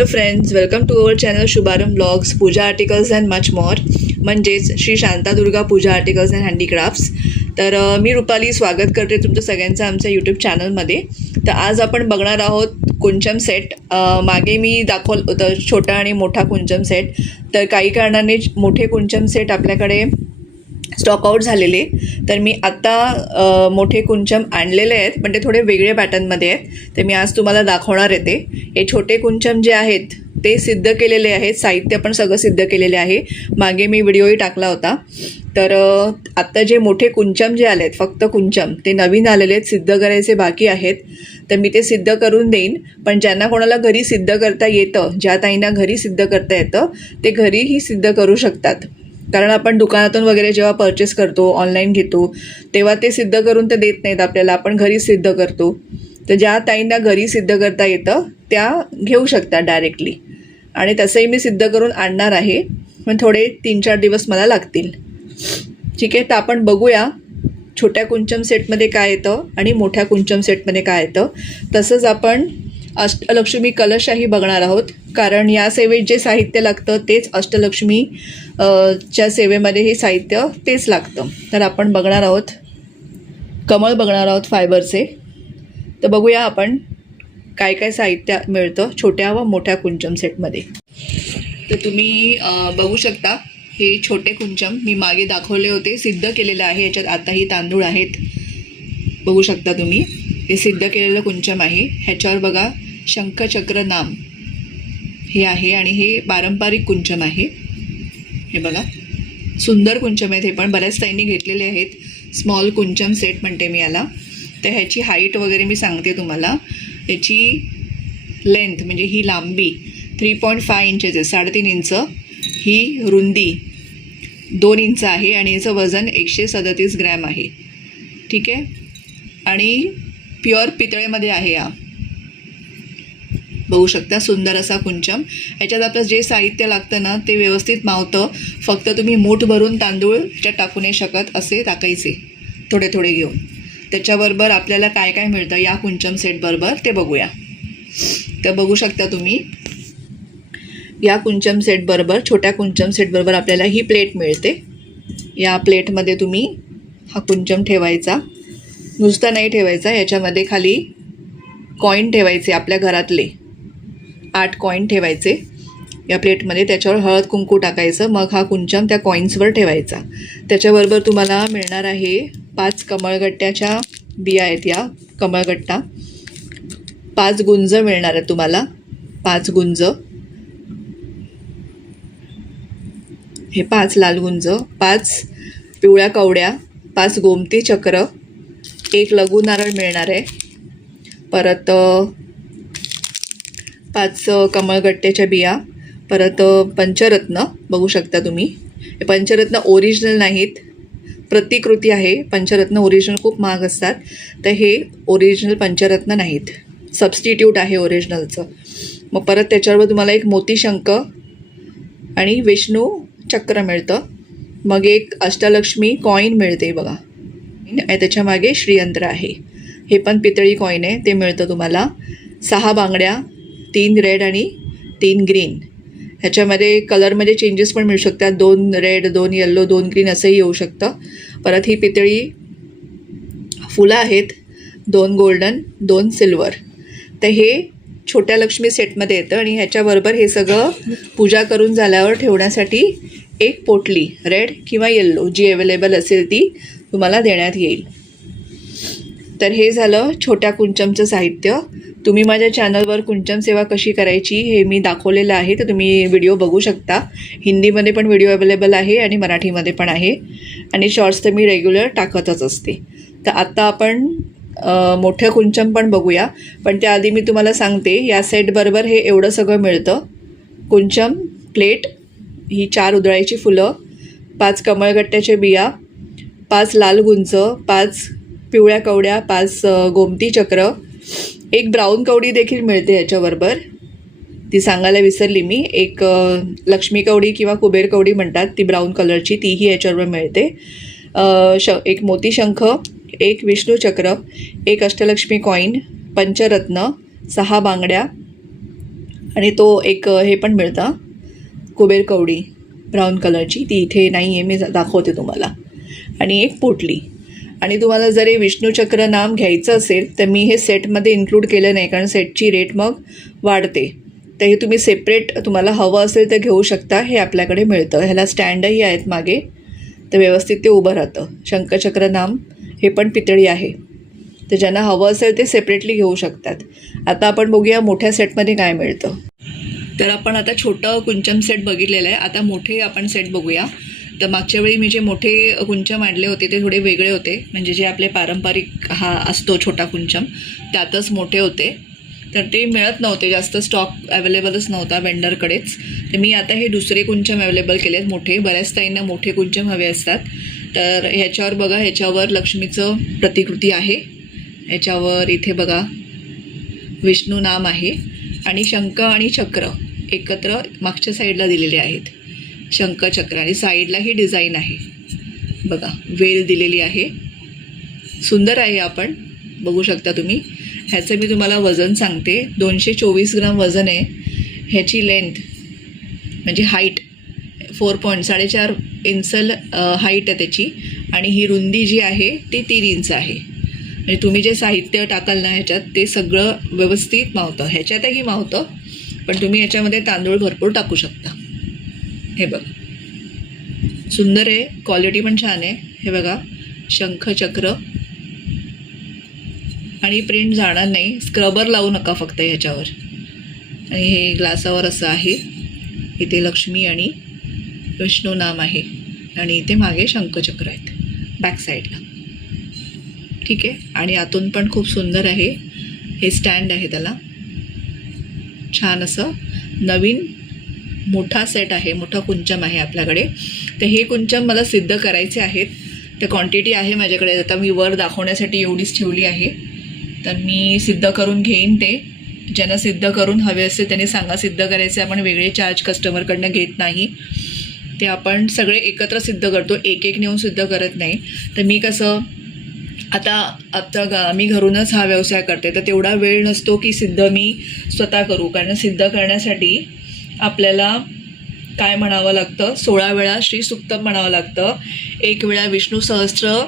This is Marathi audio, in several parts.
Hello friends welcome to our channel Shubharambh blogs puja articles and much more म्हणजेच Shri Shantadurga puja articles and handicrafts तर मी रुपाली स्वागत करते तुमचं सगळ्यांचं आमच्या यूट्यूब चॅनलमध्ये तर आज आपण बघणार आहोत कुंचम सेट मागे मी दाखवलं होतं छोटा आणि मोठा कुंचम सेट तर काही कारणाने मोठे कुंचम सेट आपल्याकडे स्टॉक आऊट झालेले. तर मी आत्ता मोठे कुंचम आणलेले आहेत पण ते थोडे वेगळे पॅटर्नमध्ये आहेत. तर मी आज तुम्हाला दाखवणार येते हे छोटे कुंचम जे आहेत ते सिद्ध केलेले आहेत. साहित्य पण सगळं सिद्ध केलेले आहे. मागे मी व्हिडिओही टाकला होता. तर आत्ता जे मोठे कुंचम जे आले आहेत फक्त कुंचम ते नवीन आलेले आहेत सिद्ध करायचे बाकी आहेत. तर मी ते सिद्ध करून देईन. पण ज्यांना कोणाला घरी सिद्ध करता येतं ज्या ताईंना घरी सिद्ध करता येतं ते घरीही सिद्ध करू शकतात. कारण आपण दुकानातून वगैरे जेव्हा परचेस करतो ऑनलाईन घेतो तेव्हा ते सिद्ध करून ते देत नाहीत आपल्याला. आपण घरी सिद्ध करतो. तर ज्या ताईंना घरी सिद्ध करता येतं त्या घेऊ शकतात डायरेक्टली आणि तसंही मी सिद्ध करून आणणार आहे. पण थोडे तीन चार दिवस मला लागतील. ठीक आहे तर आपण बघूया छोट्या कुंचम सेटमध्ये काय येतं आणि मोठ्या कुंचम सेटमध्ये काय येतं. तसंच आपण अष्टलक्ष्मी कलशही बघणार आहोत. कारण या सेवेत जे साहित्य लागतं तेच अष्टलक्ष्मी च्या सेवेमध्ये हे साहित्य तेच लागतं. तर आपण बघणार आहोत कमळ बघणार आहोत फायबरचे. तर बघूया आपण काय काय साहित्य मिळतं छोट्या व मोठ्या कुंचम सेटमध्ये. तर तुम्ही बघू शकता हे छोटे कुंचम मी मागे दाखवले होते सिद्ध केलेलं आहे याच्यात आताही तांदूळ आहेत. बघू शकता तुम्ही हे सिद्ध केलेलं कुंचम आहे. ह्याच्यावर बघा शंखचक्र नाम. हे आहे आणि हे पारंपरिक कुंचम आहे. हे बघा. सुंदर कुंचम आहेत हे पण. बऱ्याच ताईंनी घेतलेले आहेत. स्मॉल कुंचम सेट म्हणते मी याला. तर ह्याची हाईट वगैरे मी सांगते तुम्हाला. याची लेंथ म्हणजे ही लांबी थ्री पॉईंट फाय इंचेस आहे. साडेतीन इंच. ही रुंदी दोन इंच आहे आणि याचं वजन एकशे सदतीस ग्रॅम आहे. ठीक आहे? आणि प्युअर पितळेमध्ये आहे हा. बघू शकता सुंदर असा कुंचम ह्याच्यात आपलं जे साहित्य लागतं ना ते व्यवस्थित मावतं. फक्त तुम्ही मूठ भरून तांदूळ ह्याच्यात टाकू नाही शकत असे टाकायचे. थोडे थोडे घेऊन. त्याच्याबरोबर आपल्याला काय काय मिळतं या कुंचम सेटबरोबर ते बघूया. तर बघू शकता तुम्ही या कुंचम सेटबरोबर छोट्या कुंचम सेटबरोबर आपल्याला ही प्लेट मिळते. या प्लेटमध्ये तुम्ही हा कुंचम ठेवायचा. नुसता नाही ठेवायचा याच्यामध्ये खाली कॉईन ठेवायचे आपल्या घरातले. आठ कॉईन ठेवायचे. या प्लेटमध्ये त्याच्यावर हळद कुंकू टाकायचं. मग हा कुंचम त्या कॉईन्सवर ठेवायचा. त्याच्याबरोबर तुम्हाला मिळणार आहे पाच कमळगट्ट्याच्या बिया आहेत या कमळगट्टा. पाच गुंज मिळणार आहेत तुम्हाला. पाच गुंज. हे पाच लाल गुंज पाच पिवळ्या कवड्या पाच गोमती चक्र एक लघु नारळ मिळणार आहे. परत पाच कमळगट्ट्याच्या बिया परत पंचरत्न बघू शकता तुम्ही. हे पंचरत्न ओरिजिनल नाहीत. प्रतिकृती आहे. पंचरत्न ओरिजिनल खूप महाग असतात. तर हे ओरिजिनल पंचरत्न नाहीत. सबस्टिट्यूट आहे ओरिजिनलचं मग परत त्याच्यावर तुम्हाला एक मोतीशंक आणि विष्णू चक्र मिळतं. मग एक अष्टलक्ष्मी कॉईन मिळते बघा. आणि श्रीयंत्र आहे. हे पण पितळी कॉईन आहे. ते मिळतं तुम्हाला. सहा बांगड्या तीन रेड आणि तीन ग्रीन. ह्याच्यामध्ये कलरमध्ये चेंजेस पण मिळू शकतात. दोन रेड दोन येल्लो दोन ग्रीन असंही येऊ शकतं. परत ही पितळी फुलं आहेत. दोन गोल्डन दोन सिल्वर तर हे छोट्या लक्ष्मी सेटमध्ये येतं आणि ह्याच्याबरोबर हे सगळं पूजा करून झाल्यावर ठेवण्यासाठी एक पोटली रेड किंवा येल्लो जी अवेलेबल असेल ती तुम्हाला देण्यात येईल. तर हे झालं छोट्या कुंचमचं साहित्य. तुम्ही माझ्या चॅनलवर कुंचम सेवा कशी करायची हे मी दाखवलेलं आहे तर तुम्ही व्हिडिओ बघू शकता. हिंदीमध्ये पण व्हिडिओ अवेलेबल आहे आणि मराठीमध्ये पण आहे. आणि शॉर्ट्स तर मी रेग्युलर टाकतच असते. तर आत्ता आपण मोठं कुंचम पण बघूया. पण त्याआधी मी तुम्हाला सांगते या सेटबरोबर हे एवढं सगळं मिळतं. कुंचम प्लेट ही चार उधळायची फुलं पाच कमळगट्ट्याच्या बिया पाच लाल गुंच पाच पिवळ्या कवड्या पाच गोमती चक्र. एक ब्राऊन कवडी देखील मिळते याच्याबरोबर. ती सांगायला विसरली मी. एक लक्ष्मी कवडी किंवा कुबेर कवडी म्हणतात ती ब्राऊन कलरची तीही याच्यावर मिळते. श एक मोतीशंख एक विष्णू चक्र एक अष्टलक्ष्मी कॉईन पंचरत्न सहा बांगड्या आणि तो एक हे पण मिळतं. कुबेर कवडी ब्राऊन कलरची ती इथे नाही आहे मी दाखवते तुम्हाला. आणि एक पोटली. आणि तुम्हाला जरी विष्णूचक्र नाम घ्यायचं असेल तर मी हे सेटमध्ये इन्क्लूड केलं नाही कारण सेटची रेट मग वाढते. तर हे तुम्ही सेपरेट तुम्हाला हवं असेल तर घेऊ शकता हे आपल्याकडे मिळतं. ह्याला स्टँडही आहेत मागे. तर व्यवस्थित ते उभं राहतं. शंखचक्र नाम हे पण पितळी आहे. तर ज्यांना हवं असेल ते सेपरेटली घेऊ शकतात. आता आपण बघूया मोठ्या सेटमध्ये काय मिळतं. तर आपण आता छोटं कुंचम सेट बघितलेलं आहे. आता मोठे आपण सेट बघूया. तर मागच्या वेळी मी जे मोठे कुंचम आणले होते ते थोडे वेगळे होते. म्हणजे जे आपले पारंपरिक हा असतो छोटा कुंचम त्यातच मोठे होते. तर ते मिळत नव्हते जास्त स्टॉक अवेलेबलच नव्हता वेंडरकडेच तर मी आता हे दुसरे कुंचम अवेलेबल केले आहेत मोठे. बऱ्याच ताईंना मोठे कुंचम हवे असतात. तर ह्याच्यावर बघा ह्याच्यावर लक्ष्मीचं प्रतिकृती आहे. ह्याच्यावर इथे बघा विष्णू नाम आहे. आणि शंख आणि चक्र एकत्र मागच्या साईडला दिलेले आहेत. शंखचक्र आणि साईडला ही डिझाईन आहे. बघा वेल दिलेली आहे. सुंदर आहे आपण. बघू शकता तुम्ही. ह्याचं मी तुम्हाला वजन सांगते. दोनशे चोवीस ग्राम वजन आहे. ह्याची लेंथ म्हणजे हाईट फोर पॉईंट साडेचार इंचल हाईट आहे त्याची. आणि ही रुंदी जी आहे ती तीन इंच आहे. म्हणजे तुम्ही जे साहित्य टाकाल ना ह्याच्यात ते सगळं व्यवस्थित मावतं. ह्याच्यातही मावतं. पण तुम्ही याच्यामध्ये तांदूळ भरपूर टाकू शकता. हे बघ. सुंदर आहे क्वालिटी पण छान आहे. हे बघा शंखचक्र आणि प्रिंट जाणार नाही. स्क्रबर लावू नका फक्त ह्याच्यावर. आणि हे ग्लासावर असं आहे. इथे लक्ष्मी आणि विष्णू नाम आहे. आणि इथे मागे शंखचक्र आहेत. बॅक साईडला ठीक आहे? आणि आतून पण खूप सुंदर आहे. हे स्टँड आहे त्याला. छान असं नवीन मोठा सेट आहे मोठा कुंचम आहे आपल्याकडे. तर हे कुंचम मला सिद्ध करायचे आहेत. तर क्वांटिटी आहे माझ्याकडे. आता मी वर दाखवण्यासाठी एवढीच ठेवली आहे. तर मी सिद्ध करून घेईन ते. ज्यांना सिद्ध करून हवे असते त्यांनी सांगा सिद्ध करायचे आपण वेगळे चार्ज कस्टमरकडनं घेत नाही. ते आपण सगळे एकत्र सिद्ध करतो. एक एक नेऊन सिद्ध करत नाही. तर मी कसं आता आता ग मी घरूनच हा व्यवसाय करते. तर तेवढा वेळ नसतो की सिद्ध मी स्वतः करू. कारण सिद्ध करण्यासाठी आपल्याला काय म्हणावं लागतं? सोळा वेळा श्री सुक्तम म्हणावं लागतं. एक वेळा विष्णू सहस्त्र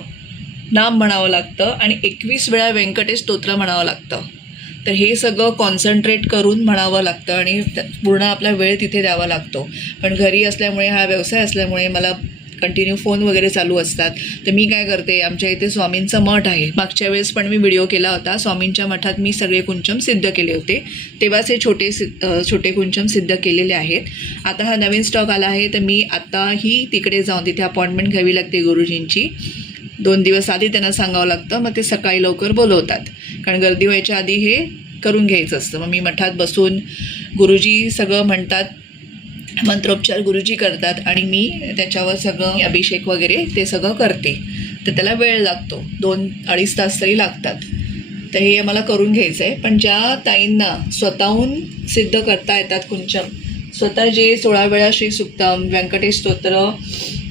नाम म्हणावं लागतं आणि एकवीस वेळा व्यंकटेश स्तोत्र म्हणावं लागतं. तर हे सगळं कॉन्सन्ट्रेट करून म्हणावं लागतं आणि पूर्ण आपला वेळ तिथे द्यावा लागतो. पण घरी असल्यामुळे हा व्यवसाय असल्यामुळे मला कंटिन्यू फोन वगैरे चालू असतात. तर मी काय करते आमच्या इथे स्वामींचं मठ आहे. मागच्या वेळेस पण मी व्हिडिओ केला होता. स्वामींच्या मठात मी सगळे कुंचम सिद्ध केले होते. तेव्हाच हे छोटे सि छोटे कुंचम सिद्ध केलेले आहेत. आता हा नवीन स्टॉक आला आहे. तर मी आताही तिकडे जाऊन तिथे अपॉइंटमेंट घ्यावी लागते गुरुजींची. दोन दिवस आधी त्यांना सांगावं लागतं. मग ते सकाळी लवकर बोलवतात. कारण गर्दी व्हायच्या आधी हे करून घ्यायचं असतं. मग मी मठात बसून गुरुजी सगळं म्हणतात. मंत्रोपचार गुरुजी करतात आणि मी त्याच्यावर सगळं अभिषेक वगैरे ते सगळं करते. तर त्याला वेळ लागतो. दोन अडीच तास तरी लागतात. तर हे मला करून घ्यायचं आहे पण ज्या ताईंना स्वतःहून सिद्ध करता येतात कुंचम स्वतः जे सोळा वेळा श्री सुक्तम व्यंकटेश स्तोत्र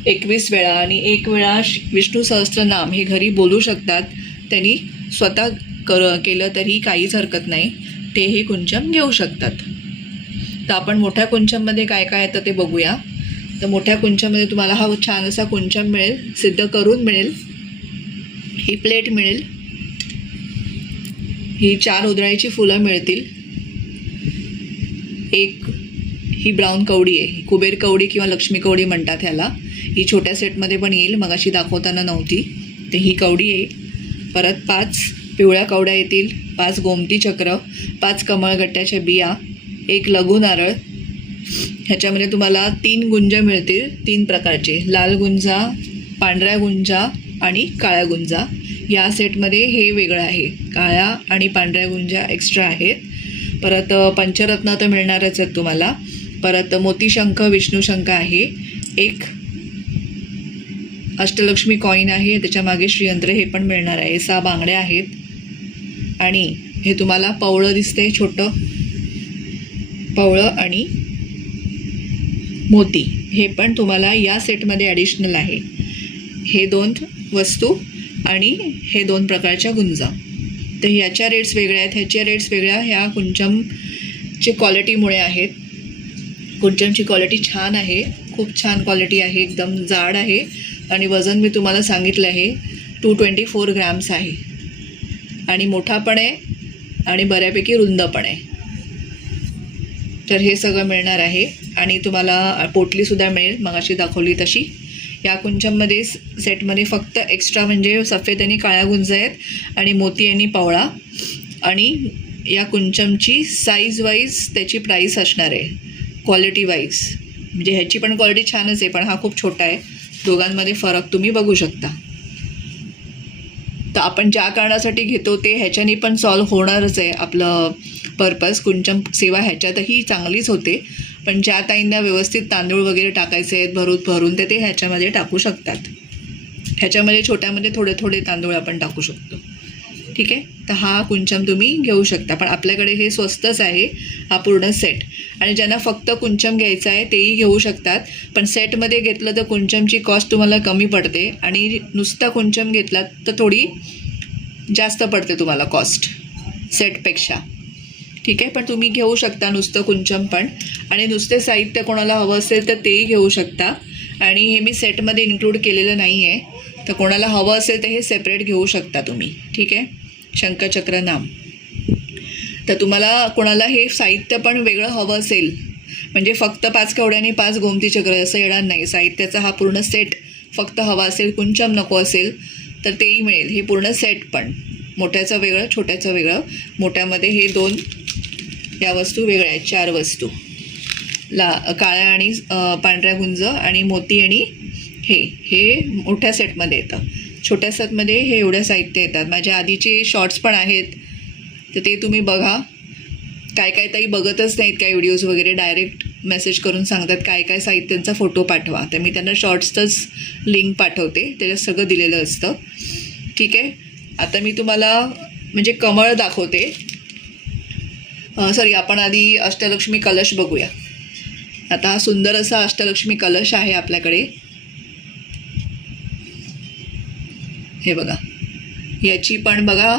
एकवीस वेळा आणि एक वेळा विष्णू सहस्त्रनाम हे घरी बोलू शकतात. त्यांनी स्वतः कर केलं तरी काहीच हरकत नाही. ते हे कुंचम घेऊ शकतात. तर आपण मोठ्या कुंचममध्ये काय काय येतं ते बघूया. तर मोठ्या कुंचममध्ये तुम्हाला हा छान असा कुंचम मिळेल सिद्ध करून मिळेल. ही प्लेट मिळेल. ही चार उधळायची फुलं मिळतील. एक ही ब्राऊन कवडी आहे. कुबेर कवडी किंवा लक्ष्मी कवडी म्हणतात ह्याला. ही छोट्या सेटमध्ये पण येईल मगाशी दाखवताना नव्हती. तर ही कवडी आहे. परत पाच पिवळ्या कवड्या येतील पाच गोमती चक्र पाच कमळगट्ट्याच्या बिया एक लघु नारळ. ह्याच्यामध्ये तुम्हाला तीन गुंज मिळतील तीन प्रकारचे. लाल गुंजा पांढऱ्या गुंजा आणि काळ्या गुंजा. या सेटमध्ये हे वेगळं आहे. काळ्या आणि पांढऱ्या गुंजा एक्स्ट्रा आहेत. परत पंचरत्न तर मिळणारच आहेत तुम्हाला. परत मोतीशंख विष्णूशंख आहे. एक अष्टलक्ष्मी कॉईन आहे. त्याच्यामागे श्रीयंत्र हे पण मिळणार आहे. सहा बांगड्या आहेत. आणि हे तुम्हाला पवळं दिसते छोटं. पवळं आणि मोती. हे पण तुम्हाला या सेटमध्ये ॲडिशनल आहे. हे दोन वस्तू आणि हे दोन प्रकारच्या गुंजा. तर ह्याच्या रेट्स वेगळ्या आहेत. ह्याच्या रेट्स वेगळ्या ह्या कुंचमची क्वालिटीमुळे आहेत. कुंचमची क्वालिटी छान आहे. खूप छान क्वालिटी आहे. एकदम जाड आहे. आणि वजन मी तुम्हाला सांगितलं आहे टू ट्वेंटी फोर ग्रॅम्स आहे. आणि मोठा पण आहे आणि बऱ्यापैकी रुंद पण आहे. तर हे सगळं मिळणार आहे. आणि तुम्हाला पोटलीसुद्धा मिळेल मग अशी दाखवली तशी. या कुंचममध्ये सेटमध्ये फक्त एक्स्ट्रा म्हणजे सफेद आणि काळ्या गुंज आहेत आणि मोती आणि पावळा. आणि या कुंचमची साईज वाईज त्याची प्राईस असणार आहे. क्वालिटी वाईज म्हणजे ह्याची पण क्वालिटी छानच आहे पण हा खूप छोटा आहे. दोघांमध्ये फरक तुम्ही बघू शकता. तर आपण ज्या कारणासाठी घेतो ते ह्याच्याने पण सॉल्व होणारच आहे आपलं पर्पज कुंचम सेवा ह्याच्यातही चांगलीच होते. पण ज्या ताईंना व्यवस्थित तांदूळ वगैरे टाकायचे आहेत भरून भरून ते ते ह्याच्यामध्ये टाकू शकतात. ह्याच्यामध्ये छोट्यामध्ये थोडे थोडे तांदूळ आपण टाकू शकतो. ठीक आहे? तर हा कुंचम तुम्ही घेऊ शकता. पण आपल्याकडे हे स्वस्तच आहे हा पूर्ण सेट. आणि ज्यांना फक्त कुंचम घ्यायचा आहे तेही घेऊ शकतात. पण सेटमध्ये घेतलं तर कुंचमची कॉस्ट तुम्हाला कमी पडते. आणि नुसता कुंचम घेतलात तर थोडी जास्त पडते तुम्हाला कॉस्ट सेटपेक्षा. ठीक आहे पण तुम्ही घेऊ शकता नुसतं कुंचम पण. आणि नुसते साहित्य कोणाला हवं असेल तर तेही घेऊ शकता. आणि हे मी सेटमध्ये इन्क्लूड केलेलं नाही आहे तर कोणाला हवं असेल तर हे सेपरेट घेऊ शकता तुम्ही. ठीक आहे? शंखचक्र नाम. तर तुम्हाला कोणाला हे साहित्य पण वेगळं हवं असेल म्हणजे फक्त पाच कवड्याने पाच गोमती चक्र असं येणार नाही. साहित्याचा हा पूर्ण सेट फक्त हवा असेल कुंचम नको असेल तर तेही मिळेल. हे पूर्ण सेट पण. मोठ्याचं वेगळं छोट्याचं वेगळं. मोठ्यामध्ये हे दोन या वस्तू वेगळ्या आहेत चार वस्तू. ला काळ्या आणि पांढऱ्या गुंज आणि मोती आणि हे हे मोठ्या सेटमध्ये येतं. छोट्या सेटमध्ये हे एवढं साहित्य येतात. माझ्या आधीचे शॉर्ट्स पण आहेत. तर ते तुम्ही बघा. काय काय ताई बघतच नाहीत काय व्हिडिओज वगैरे? डायरेक्ट मेसेज करून सांगतात काय काय साहित्यांचा फोटो पाठवा. तर मी त्यांना शॉर्ट्सचंच लिंक पाठवते. त्याच्यात सगळं दिलेलं असतं. ठीक आहे? आता मी तुम्हाला म्हणजे कमळ दाखवते. सॉरी आपण आधी अष्टलक्ष्मी कलश बघूया. आता हा सुंदर असा अष्टलक्ष्मी कलश आहे आपल्याकडे. हे बघा. याची पण बघा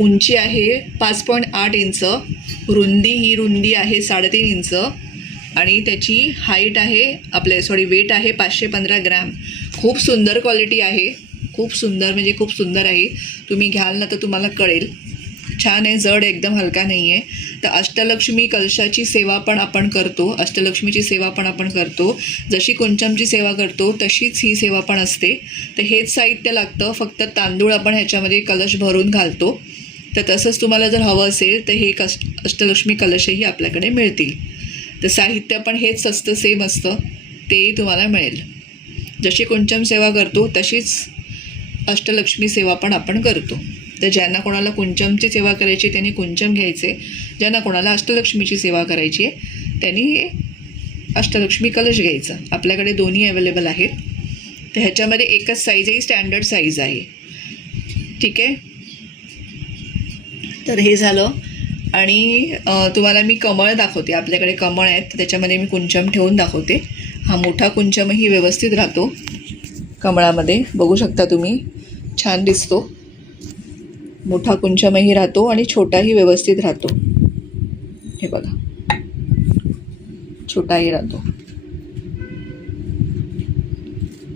उंची आहे पाच पॉईंट आठ इंच रुंदी ही रुंदी आहे साडेतीन इंच आणि त्याची हाईट आहे आपले सॉरी वेट आहे पाचशे पंधरा ग्रॅम. खूप सुंदर क्वालिटी आहे. खूप सुंदर म्हणजे खूप सुंदर आहे. तुम्ही घ्याल ना तर तुम्हाला कळेल. छान आहे जड एकदम हलका नाही आहे तर अष्टलक्ष्मी कलशाची सेवा पण आपण करतो अष्टलक्ष्मीची सेवा पण आपण करतो. जशी कुंचमची सेवा करतो तशीच ही सेवा पण असते. तर हेच साहित्य लागतं फक्त तांदूळ आपण ह्याच्यामध्ये कलश भरून घालतो. तर तसंच तुम्हाला जर हवं असेल तर हे कष्ट अष्टलक्ष्मी कलशही आपल्याकडे मिळतील. तर साहित्य पण हेच असतं सेम असतं. तेही तुम्हाला मिळेल. जशी कुंचम सेवा करतो तशीच अष्टलक्ष्मी सेवा पण आपण करतो. तर ज्यांना कोणाला कुंचमची सेवा करायची त्यांनी कुंचम घ्यायचे. ज्यांना कोणाला अष्टलक्ष्मीची सेवा करायची आहे त्यांनी हे अष्टलक्ष्मी कलश घ्यायचं. आपल्याकडे दोन्ही अवेलेबल आहेत. तर ह्याच्यामध्ये एकच साईज आहे स्टँडर्ड साईज आहे. ठीक आहे? तर हे झालं. आणि तुम्हाला मी कमळ दाखवते. आपल्याकडे कमळ आहेत त्याच्यामध्ये मी कुंचम ठेवून दाखवते. हा मोठा कुंचमही व्यवस्थित राहतो. कमळामध्ये. बघू शकता तुम्ही. छान दिसतो. मोठा कुंचमही राहतो आणि छोटाही व्यवस्थित राहतो. हे बघा. छोटाही राहतो.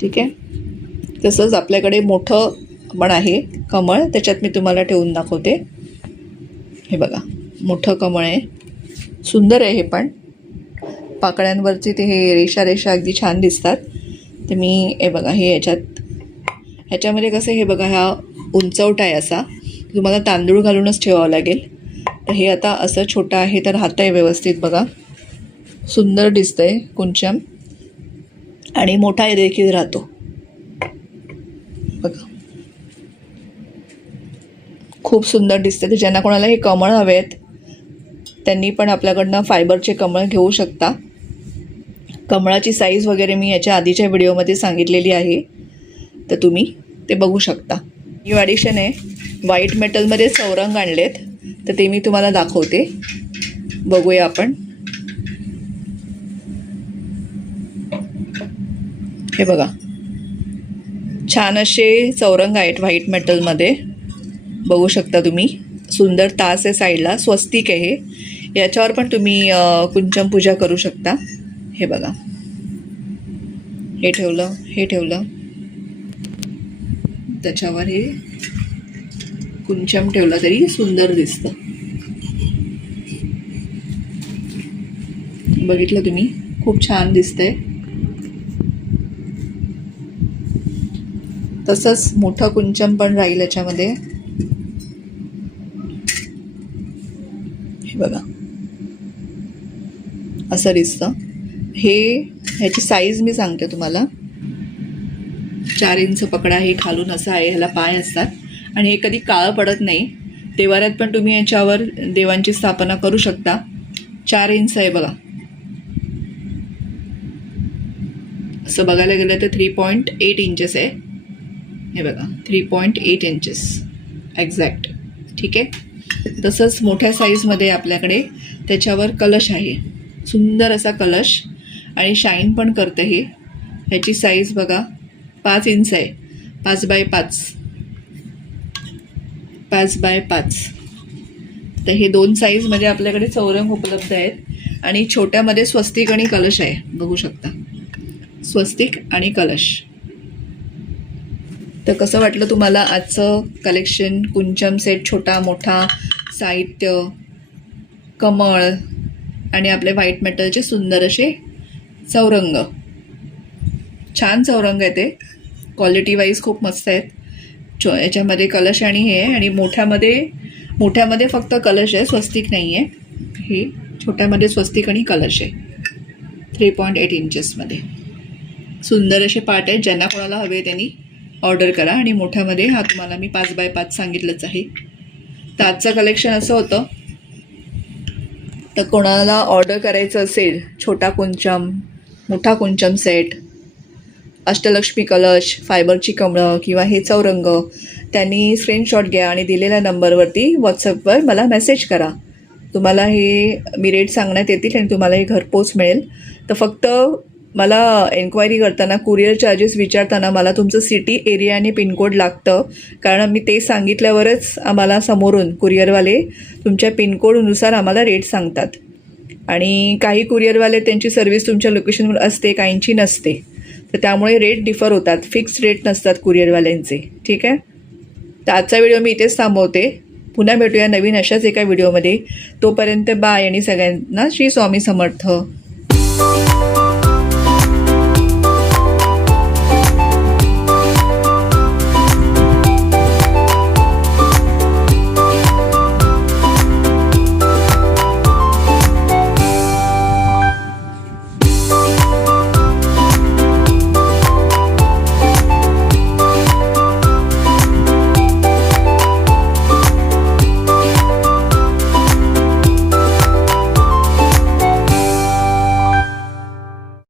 ठीक आहे? तसंच आपल्याकडे मोठं पण आहे कमळ त्याच्यात मी तुम्हाला ठेवून दाखवते. हे बघा मोठं कमळ आहे. सुंदर आहे हे पण. पाकळ्यांवरची ते हे रेषा रेषा अगदी छान दिसतात. तर मी हे बघा हे याच्यात ह्याच्यामध्ये कसं हे बघा हा उंचवटा आहे असा. तुम्हाला तांदूळ घालूनच ठेवावं लागेल. तर हे आता असं छोटं आहे तर राहत आहे व्यवस्थित बघा. सुंदर दिसतं आहे कुंचम आणि मोठा देखील राहतो. बघा. खूप सुंदर दिसते तर ज्यांना कोणाला हे कमळ हवे आहेत त्यांनी पण आपल्याकडनं फायबरचे कमळ घेऊ शकता. कमळाची साईज वगैरे मी याच्या आधीच्या व्हिडिओमध्ये सांगितलेली आहे. तर तुम्ही ते बघू शकता. न्यू ॲडिशन आहे. व्हाईट मेटलमध्ये चौरंग आणलेत. तर ते मी तुम्हाला दाखवते. बघूया आपण. हे बघा. छान असे चौरंग आहेत व्हाईट मेटलमध्ये बघू शकता तुम्ही. सुंदर तास आहे साईडला. स्वस्तिक आहे याच्यावर पण तुम्ही कुंचम पूजा करू शकता. हे बघा. हे ठेवलं. हे ठेवलं. त्याच्यावर हे कुंचम ठेवलं तरी सुंदर दिसतं. बघितलं तुम्ही? खूप छान दिसतंय. तसंच मोठं कुंचम पण राहील याच्यामध्ये. हे बघा. असं दिसतं. हे ह्याची साईज मी सांगते तुम्हाला. चार इंच पकडा हे खालून असं आहे ह्याला पाय असतात. आणि हे कधी काळं पडत नाही. देवाऱ्यात पण तुम्ही याच्यावर देवांची स्थापना करू शकता. चार इंच आहे बघा. असं बघायला गेलं तर थ्री पॉईंट एट इंचेस आहे. हे बघा three point eight inches exact ठीक आहे? तसंच मोठ्या साईजमध्ये आपल्याकडे त्याच्यावर कलश आहे. सुंदर असा कलश. आणि शाईन पण करतं हे. ह्याची साईज बघा. पाच इंच आहे. पाच बाय पाच. पाच बाय पाच. तर हे दोन साईजमध्ये आपल्याकडे चौरंग उपलब्ध आहेत. आणि छोट्यामध्ये स्वस्तिक आणि कलश आहे. बघू शकता. स्वस्तिक आणि कलश. तर कसं वाटलं तुम्हाला आजचं कलेक्शन कुंचम सेट छोटा मोठा साहित्य कमळ आणि आपले व्हाईट मेटलचे सुंदर असे चौरंग. छान चौरंग आहे ते. क्वालिटी वाईज खूप मस्त आहेत. चो याच्यामध्ये कलश आणि हे आहे आणि मोठ्यामध्ये मोठ्यामध्ये फक्त कलश आहे स्वस्तिक नाही आहे हे छोट्यामध्ये स्वस्तिक आणि कलश आहे. थ्री पॉईंट एट इंचेसमध्ये सुंदर असे पार्ट आहेत ज्यांना कोणाला हवे त्यांनी ऑर्डर करा आणि मोठ्यामध्ये हा तुम्हाला मी पाच बाय पाच सांगितलंच आहे. तर आजचं कलेक्शन असं होतं. तर कोणाला ऑर्डर करायचं असेल छोटा कुंचम मोठा कुंचम सेट अष्टलक्ष्मी कलश फायबरची कमळं किंवा हे चौरंग त्यांनी स्क्रीनशॉट घ्या आणि दिलेल्या नंबरवरती व्हॉट्सअपवर मला मेसेज करा. तुम्हाला हे मी रेट सांगण्यात येतील आणि तुम्हाला हे घरपोच मिळेल. तर फक्त मला एन्क्वायरी करताना कुरिअर चार्जेस विचारताना मला तुमचं सिटी एरिया आणि पिनकोड लागतं. कारण मी ते सांगितल्यावरच आम्हाला समोरून कुरिअरवाले तुमच्या पिनकोडनुसार आम्हाला रेट सांगतात. आणि काही कुरिअरवाले त्यांची सर्व्हिस तुमच्या लोकेशनवर असते काहींची नसते. तर त्यामुळे रेट डिफर होतात. फिक्स रेट नसतात कुरिअरवाल्यांचे ठीक आहे? तर आजचा व्हिडिओ मी इथेच थांबवते. पुन्हा भेटूया नवीन अशाच एका व्हिडिओमध्ये तोपर्यंत बाय आणि सगळ्यांना श्री स्वामी समर्थ.